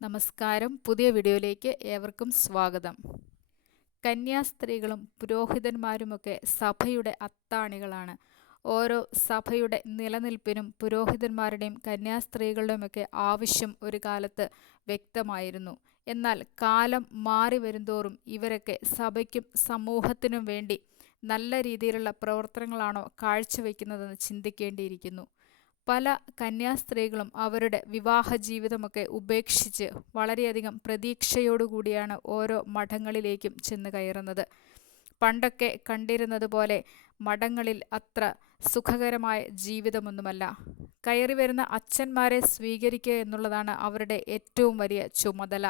നമസ്കാരം. പുതിയ വീഡിയോയിലേക്ക് ഏവർക്കും സ്വാഗതം. കന്യാസ്ത്രീകളും പുരോഹിതന്മാരുമൊക്കെ സഭയുടെ അത്താണികളാണ്. ഓരോ സഭയുടെ നിലനിൽപ്പിനും പുരോഹിതന്മാരുടെയും കന്യാസ്ത്രീകളുടെയുമൊക്കെ ആവശ്യം ഒരു കാലത്ത് വ്യക്തമായിരുന്നു. എന്നാൽ കാലം മാറി വരുന്തോറും ഇവരൊക്കെ സഭയ്ക്കും സമൂഹത്തിനും വേണ്ടി നല്ല രീതിയിലുള്ള പ്രവർത്തനങ്ങളാണോ കാഴ്ചവെക്കുന്നതെന്ന് ചിന്തിക്കേണ്ടിയിരിക്കുന്നു. പല കന്യാസ്ത്രീകളും അവരുടെ വിവാഹ ജീവിതമൊക്കെ ഉപേക്ഷിച്ച് വളരെയധികം പ്രതീക്ഷയോടുകൂടിയാണ് ഓരോ മഠങ്ങളിലേക്കും ചെന്ന് കയറുന്നത്. പണ്ടൊക്കെ കണ്ടിരുന്നത് പോലെ മഠങ്ങളിൽ അത്ര സുഖകരമായ ജീവിതമൊന്നുമല്ല. കയറി വരുന്ന അച്ഛന്മാരെ സ്വീകരിക്കുക എന്നുള്ളതാണ് അവരുടെ ഏറ്റവും വലിയ ചുമതല.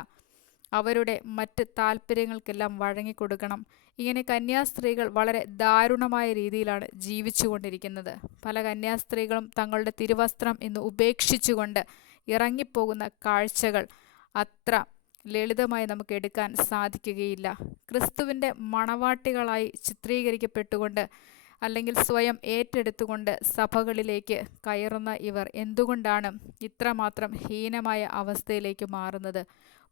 അവരുടെ മറ്റ് താല്പര്യങ്ങൾക്കെല്ലാം വഴങ്ങിക്കൊടുക്കണം. ഇങ്ങനെ കന്യാസ്ത്രീകൾ വളരെ ദാരുണമായ രീതിയിലാണ് ജീവിച്ചുകൊണ്ടിരിക്കുന്നത്. പല കന്യാസ്ത്രീകളും തങ്ങളുടെ തിരുവസ്ത്രം ഇന്ന് ഉപേക്ഷിച്ചുകൊണ്ട് ഇറങ്ങിപ്പോകുന്ന കാഴ്ചകൾ അത്ര ലളിതമായി നമുക്ക് എടുക്കാൻ സാധിക്കുകയില്ല. ക്രിസ്തുവിന്റെ മണവാട്ടികളായി ചിത്രീകരിക്കപ്പെട്ടുകൊണ്ട് അല്ലെങ്കിൽ സ്വയം ഏറ്റെടുത്തുകൊണ്ട് സഭകളിലേക്ക് കയറുന്ന ഇവർ എന്തുകൊണ്ടാണ് ഇത്രമാത്രം ഹീനമായ അവസ്ഥയിലേക്ക് മാറുന്നത്?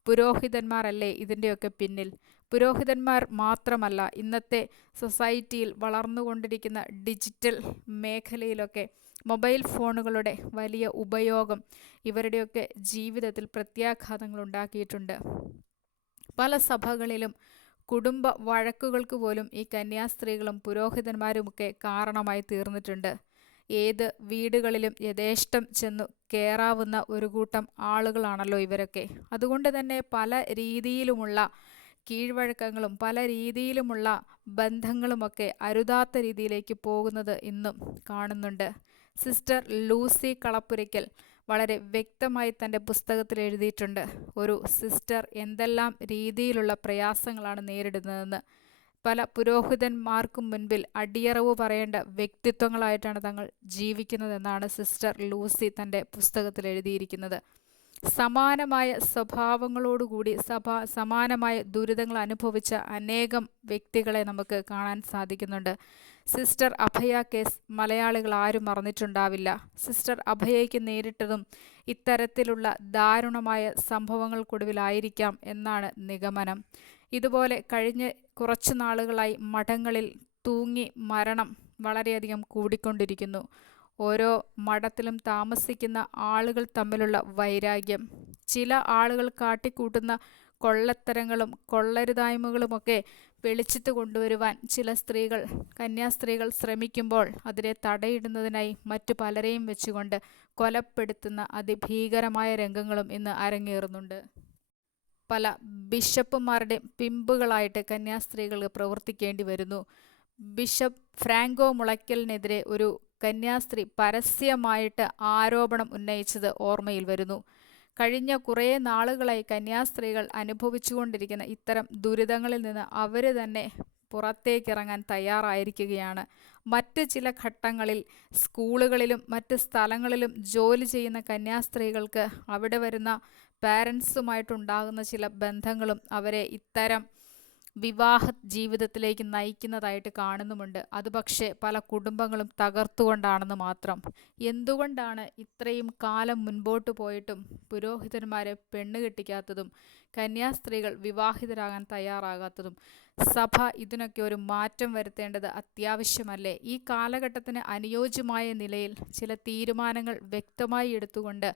പുരോഹിതന്മാരല്ലേ ഇതിന്റെയൊക്കെ പിന്നിൽ? പുരോഹിതന്മാർ മാത്രമല്ല ഇന്നത്തെ സൊസൈറ്റിയിൽ വളർന്നുകൊണ്ടിരിക്കുന്ന ഡിജിറ്റൽ മേഖലയിലൊക്കെ മൊബൈൽ ഫോണുകളുടെ വലിയ ഉപയോഗം ഇവരുടെയൊക്കെ ജീവിതത്തിൽ പ്രത്യാഘാതങ്ങൾ ഉണ്ടാക്കിയിട്ടുണ്ട്. പല സഭകളിലും കുടുംബ വഴക്കുകൾക്ക് പോലും ഈ കന്യാസ്ത്രീകളും പുരോഹിതന്മാരുമൊക്കെ കാരണമായി തീർന്നിട്ടുണ്ട്. ഏത് വീടുകളിലും യഥേഷ്ടം ചെന്നു കയറാവുന്ന ഒരു കൂട്ടം ആളുകളാണല്ലോ ഇവരൊക്കെ. അതുകൊണ്ട് തന്നെ പല രീതിയിലുമുള്ള കീഴ്വഴക്കങ്ങളും പല രീതിയിലുമുള്ള ബന്ധങ്ങളുമൊക്കെ അരുതാത്ത രീതിയിലേക്ക് പോകുന്നത് ഇന്നും കാണുന്നുണ്ട്. സിസ്റ്റർ ലൂസി കളപ്പുരയ്ക്കൽ വളരെ വ്യക്തമായി തന്റെ പുസ്തകത്തിൽ എഴുതിയിട്ടുണ്ട്. ഒരു സിസ്റ്റർ എന്തെല്ലാം രീതിയിലുള്ള പ്രയാസങ്ങളാണ് നേരിടുന്നതെന്ന് പല പുരോഹിതന്മാർക്കും മുൻപിൽ അടിയറവ് പറയേണ്ട വ്യക്തിത്വങ്ങളായിട്ടാണ് തങ്ങൾ ജീവിക്കുന്നതെന്നാണ് സിസ്റ്റർ ലൂസി തന്റെ പുസ്തകത്തിൽ എഴുതിയിരിക്കുന്നത്. സമാനമായ സ്വഭാവങ്ങളോടുകൂടി സഭ സമാനമായ ദുരിതങ്ങൾ അനുഭവിച്ച അനേകം വ്യക്തികളെ നമുക്ക് കാണാൻ സാധിക്കുന്നുണ്ട്. സിസ്റ്റർ അഭയ കേസ് മലയാളികൾ ആരും മറന്നിട്ടുണ്ടാവില്ല. സിസ്റ്റർ അഭയയ്ക്ക് നേരിട്ടതും ഇത്തരത്തിലുള്ള ദാരുണമായ സംഭവങ്ങൾക്കൊടുവിലായിരിക്കാം എന്നാണ് നിഗമനം. ഇതുപോലെ കഴിഞ്ഞ കുറച്ച് നാളുകളായി മഠങ്ങളിൽ തൂങ്ങി മരണം വളരെയധികം കൂടിക്കൊണ്ടിരിക്കുന്നു. ഓരോ മഠത്തിലും താമസിക്കുന്ന ആളുകൾ തമ്മിലുള്ള വൈരാഗ്യം ചില ആളുകൾ കാട്ടിക്കൂട്ടുന്ന കൊള്ളത്തരങ്ങളും കൊള്ളരുതായ്മകളുമൊക്കെ വെളിച്ചത്ത് കൊണ്ടുവരുവാൻ ചില സ്ത്രീകൾ കന്യാസ്ത്രീകൾ ശ്രമിക്കുമ്പോൾ അതിനെ തടയിടുന്നതിനായി മറ്റു പലരെയും വെച്ചുകൊണ്ട് കൊലപ്പെടുത്തുന്ന അതിഭീകരമായ രംഗങ്ങളും ഇന്ന് അരങ്ങേറുന്നുണ്ട്. പല ബിഷപ്പുമാരുടെ പിമ്പുകളായിട്ട് കന്യാസ്ത്രീകൾ പ്രവർത്തിക്കേണ്ടി വരുന്നു. ബിഷപ്പ് ഫ്രാങ്കോ മുളയ്ക്കലിനെതിരെ ഒരു കന്യാസ്ത്രീ പരസ്യമായിട്ട് ആരോപണം ഉന്നയിച്ചത് ഓർമ്മയിൽ വരുന്നു. കഴിഞ്ഞ കുറേ നാളുകളായി കന്യാസ്ത്രീകൾ അനുഭവിച്ചുകൊണ്ടിരിക്കുന്ന ഇത്തരം ദുരിതങ്ങളിൽ നിന്ന് അവർ തന്നെ പുറത്തേക്കിറങ്ങാൻ തയ്യാറായിരിക്കുകയാണ്. മറ്റ് ചില ഘട്ടങ്ങളിൽ സ്കൂളുകളിലും മറ്റ് സ്ഥലങ്ങളിലും ജോലി ചെയ്യുന്ന കന്യാസ്ത്രീകൾക്ക് അവിടെ വരുന്ന പാരൻസുമായിട്ടുണ്ടാകുന്ന ചില ബന്ധങ്ങളും അവരെ ഇത്തരം വിവാഹ ജീവിതത്തിലേക്ക് നയിക്കുന്നതായിട്ട് കാണുന്നുമുണ്ട്. അത് പക്ഷേ പല കുടുംബങ്ങളും തകർത്തുകൊണ്ടാണെന്ന് മാത്രം. എന്തുകൊണ്ടാണ് ഇത്രയും കാലം മുൻപോട്ട് പോയിട്ടും പുരോഹിതന്മാരെ പെണ്ണ് കെട്ടിക്കാത്തതും കന്യാസ്ത്രീകൾ വിവാഹിതരാകാൻ തയ്യാറാകാത്തതും? സഭ ഇതിനൊക്കെ ഒരു മാറ്റം വരുത്തേണ്ടത് അത്യാവശ്യമല്ലേ? ഈ കാലഘട്ടത്തിന് അനുയോജ്യമായ നിലയിൽ ചില തീരുമാനങ്ങൾ വ്യക്തമായി എടുത്തുകൊണ്ട്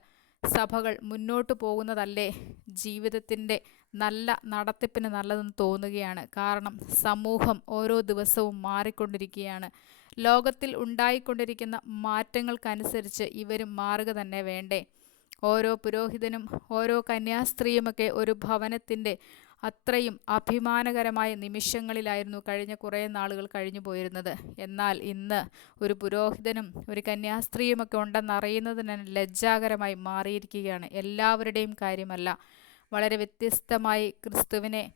സഭകൾ മുന്നോട്ട് പോകുന്നതല്ലേ? ജീവിതത്തിന്റെ നല്ല നടത്തിപ്പിന് നല്ലതെന്ന് തോന്നുകയാണ്. കാരണം സമൂഹം ഓരോ ദിവസവും മാറിക്കൊണ്ടിരിക്കുകയാണ്. ലോകത്തിൽ ഉണ്ടായിക്കൊണ്ടിരിക്കുന്ന മാറ്റങ്ങൾക്കനുസരിച്ച് ഇവരും മാറുക തന്നെ വേണ്ടേ? ഓരോ പുരോഹിതനും ഓരോ കന്യാസ്ത്രീയുമൊക്കെ ഒരു ഭവനത്തിന്റെ അത്രയും അഭിമാനകരമായ നിമിഷങ്ങളിലായിരുന്നു കഴിഞ്ഞ കുറേ നാളുകൾ കഴിഞ്ഞു പോയിരുന്നത്. എന്നാൽ ഇന്ന് ഒരു പുരോഹിതനും ഒരു കന്യാസ്ത്രീയുമൊക്കെ ഉണ്ടെന്നറിയുന്നതിന് ലജ്ജാകരമായി മാറിയിരിക്കുകയാണ്. എല്ലാവരുടെയും കാര്യമല്ല. വളരെ വ്യത്യസ്തമായി ക്രിസ്തുവിനെ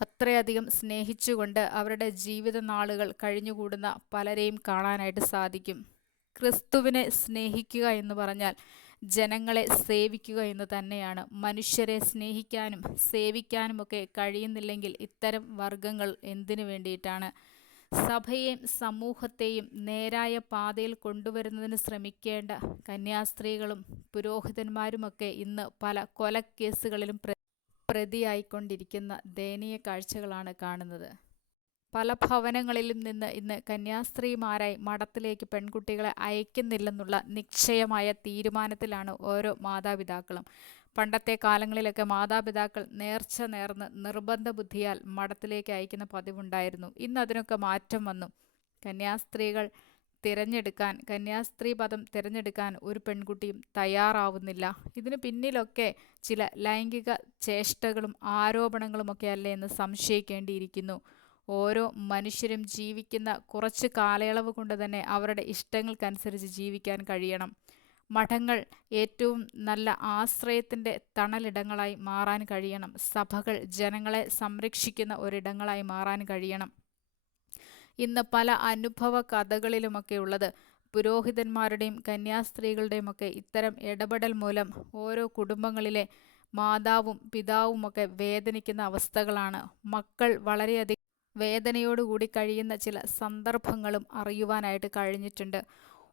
അത്രയധികം സ്നേഹിച്ചുകൊണ്ട് അവരുടെ ജീവിത നാളുകൾ കഴിഞ്ഞുകൂടുന്ന പലരെയും കാണാനായിട്ട് സാധിക്കും. ക്രിസ്തുവിനെ സ്നേഹിക്കുക എന്ന് പറഞ്ഞാൽ ജനങ്ങളെ സേവിക്കുക എന്ന് തന്നെയാണ്. മനുഷ്യരെ സ്നേഹിക്കാനും സേവിക്കാനും ഒക്കെ കഴിയുന്നില്ലെങ്കിൽ ഇത്തരം വർഗങ്ങൾ എന്തിനു വേണ്ടിയിട്ടാണ്? സഭയെയും സമൂഹത്തെയും നേരായ പാതയിൽ കൊണ്ടുവരുന്നതിന് ശ്രമിക്കേണ്ട കന്യാസ്ത്രീകളും പുരോഹിതന്മാരുമൊക്കെ ഇന്ന് പല കൊലക്കേസുകളിലും പ്രതിയായിക്കൊണ്ടിരിക്കുന്ന ദയനീയ കാഴ്ചകളാണ് കാണുന്നത്. പല ഭവനങ്ങളിലും നിന്ന് ഇന്ന് കന്യാസ്ത്രീമാരായി മഠത്തിലേക്ക് പെൺകുട്ടികളെ അയക്കുന്നില്ലെന്നുള്ള നിശ്ചയമായ തീരുമാനത്തിലാണ് ഓരോ മാതാപിതാക്കളും. പണ്ടത്തെ കാലങ്ങളിലൊക്കെ മാതാപിതാക്കൾ നേർച്ച നേർന്ന് നിർബന്ധ ബുദ്ധിയാൽ മഠത്തിലേക്ക് അയക്കുന്ന പതിവുണ്ടായിരുന്നു. ഇന്ന് അതിനൊക്കെ മാറ്റം വന്നു. കന്യാസ്ത്രീകൾ തിരഞ്ഞെടുക്കാൻ കന്യാസ്ത്രീ പദം തിരഞ്ഞെടുക്കാൻ ഒരു പെൺകുട്ടിയും തയ്യാറാവുന്നില്ല. ഇതിന് പിന്നിലൊക്കെ ചില ലൈംഗിക ചേഷ്ടകളും ആരോപണങ്ങളുമൊക്കെ അല്ലേ എന്ന് സംശയിക്കേണ്ടിയിരിക്കുന്നു. ഓരോ മനുഷ്യരും ജീവിക്കുന്ന കുറച്ച് കാലയളവ് കൊണ്ട് തന്നെ അവരുടെ ഇഷ്ടങ്ങൾക്കനുസരിച്ച് ജീവിക്കാൻ കഴിയണം. മഠങ്ങൾ ഏറ്റവും നല്ല ആശ്രയത്തിന്റെ തണലിടങ്ങളായി മാറാൻ കഴിയണം. സഭകൾ ജനങ്ങളെ സംരക്ഷിക്കുന്ന ഒരിടങ്ങളായി മാറാൻ കഴിയണം. ഇന്ന് പല അനുഭവ കഥകളിലുമൊക്കെ ഉള്ളത് പുരോഹിതന്മാരുടെയും കന്യാസ്ത്രീകളുടെയും ഒക്കെ ഇത്തരം ഇടപെടൽ മൂലം ഓരോ കുടുംബങ്ങളിലെ മാതാവും പിതാവും ഒക്കെ വേദനിക്കുന്ന അവസ്ഥകളാണ്. മക്കൾ വളരെയധികം വേദനയോടുകൂടി കഴിയുന്ന ചില സന്ദർഭങ്ങളും അറിയുവാനായിട്ട് കഴിഞ്ഞിട്ടുണ്ട്.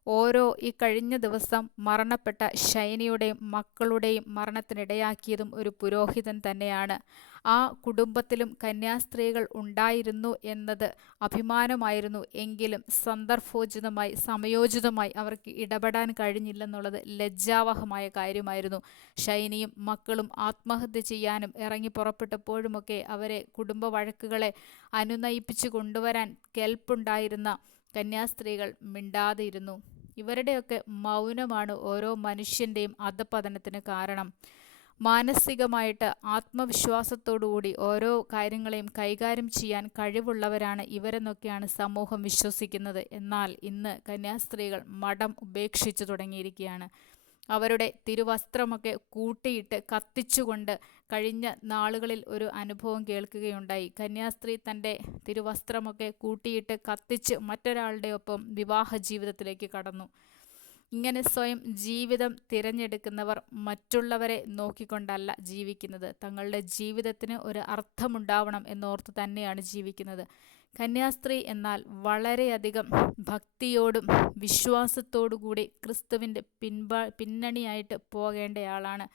ഓരോ ഈ കഴിഞ്ഞ ദിവസം മരണപ്പെട്ട ഷൈനിയുടെയും മക്കളുടെയും മരണത്തിനിടയാക്കിയതും ഒരു പുരോഹിതൻ തന്നെയാണ്. ആ കുടുംബത്തിലും കന്യാസ്ത്രീകൾ ഉണ്ടായിരുന്നു എന്നത് അഭിമാനമായിരുന്നു. എങ്കിലും സന്ദർഭോചിതമായി സമയോചിതമായി അവർക്ക് ഇടപെടാൻ കഴിഞ്ഞില്ലെന്നുള്ളത് ലജ്ജാവഹമായ കാര്യമായിരുന്നു. ഷൈനിയും മക്കളും ആത്മഹത്യ ചെയ്യാനും ഇറങ്ങി പുറപ്പെട്ടപ്പോഴുമൊക്കെ അവരെ കുടുംബ വഴക്കുകളെ അനുനയിപ്പിച്ചു കൊണ്ടുവരാൻ കെൽപ്പുണ്ടായിരുന്ന കന്യാസ്ത്രീകൾ മിണ്ടാതെയിരുന്നു ഇവരുടെയൊക്കെ മൗനമാണ് ഓരോ മനുഷ്യന്റെയും അധപതനത്തിന് കാരണം. മാനസികമായിട്ട് ആത്മവിശ്വാസത്തോടുകൂടി ഓരോ കാര്യങ്ങളെയും കൈകാര്യം ചെയ്യാൻ കഴിവുള്ളവരാണ് ഇവരെന്നൊക്കെയാണ് സമൂഹം വിശ്വസിക്കുന്നത്. എന്നാൽ ഇന്ന് കന്യാസ്ത്രീകൾ മഠം ഉപേക്ഷിച്ചു തുടങ്ങിയിരിക്കുകയാണ്. അവരുടെ തിരുവസ്ത്രമൊക്കെ കൂട്ടിയിട്ട് കത്തിച്ചുകൊണ്ട് കഴിഞ്ഞ നാളുകളിൽ ഒരു അനുഭവം കേൾക്കുകയുണ്ടായി. കന്യാസ്ത്രീ തന്റെ തിരുവസ്ത്രമൊക്കെ കൂട്ടിയിട്ട് കത്തിച്ച് മറ്റൊരാളുടെ ഒപ്പം വിവാഹ ജീവിതത്തിലേക്ക് കടന്നു. ഇങ്ങനെ സ്വയം ജീവിതം തിരഞ്ഞെടുക്കുന്നവർ മറ്റുള്ളവരെ നോക്കിക്കൊണ്ടല്ല ജീവിക്കുന്നത്. തങ്ങളുടെ ജീവിതത്തിന് ഒരു അർത്ഥമുണ്ടാവണം എന്നോർത്ത് തന്നെയാണ് ജീവിക്കുന്നത്. കന്യാസ്ത്രീ എന്നാൽ വളരെയധികം ഭക്തിയോടും വിശ്വാസത്തോടു കൂടി ക്രിസ്തുവിന്റെ പിൻപ പിന്നണിയായിട്ട് പോകേണ്ടയാളാണ്.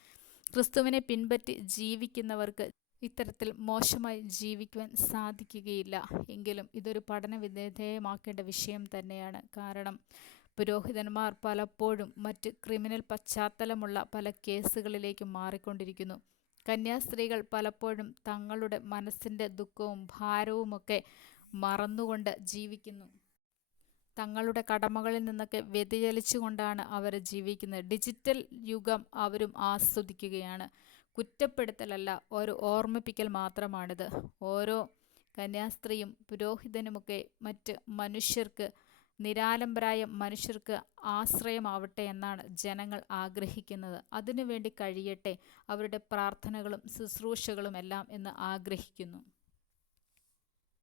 ക്രിസ്തുവിനെ പിൻപറ്റി ജീവിക്കുന്നവർക്ക് ഇത്തരത്തിൽ മോശമായി ജീവിക്കുവാൻ സാധിക്കുകയില്ല. എങ്കിലും ഇതൊരു പഠന വിധേയമാക്കേണ്ട വിഷയം തന്നെയാണ്. കാരണം പുരോഹിതന്മാർ പലപ്പോഴും മറ്റ് ക്രിമിനൽ പശ്ചാത്തലമുള്ള പല കേസുകളിലേക്ക് മാറിക്കൊണ്ടിരിക്കുന്നു. കന്യാസ്ത്രീകൾ പലപ്പോഴും തങ്ങളുടെ മനസ്സിന്റെ ദുഃഖവും ഭാരവുമൊക്കെ മറന്നുകൊണ്ട് ജീവിക്കുന്നു. തങ്ങളുടെ കടമകളിൽ നിന്നൊക്കെ വ്യതിചലിച്ചുകൊണ്ടാണ് അവർ ജീവിക്കുന്നത്. ഡിജിറ്റൽ യുഗം അവരും ആസ്വദിക്കുകയാണ്. കുറ്റപ്പെടുത്തലല്ല ഒരു ഓർമ്മിപ്പിക്കൽ മാത്രമാണിത്. ഓരോ കന്യാസ്ത്രീയും പുരോഹിതനുമൊക്കെ മറ്റ് മനുഷ്യർക്ക് നിരാലംബരായ മനുഷ്യർക്ക് ആശ്രയമാവട്ടെ എന്നാണ് ജനങ്ങൾ ആഗ്രഹിക്കുന്നത്. അതിനുവേണ്ടി കഴിയട്ടെ അവരുടെ പ്രാർത്ഥനകളും ശുശ്രൂഷകളും എല്ലാം എന്ന് ആഗ്രഹിക്കുന്നു.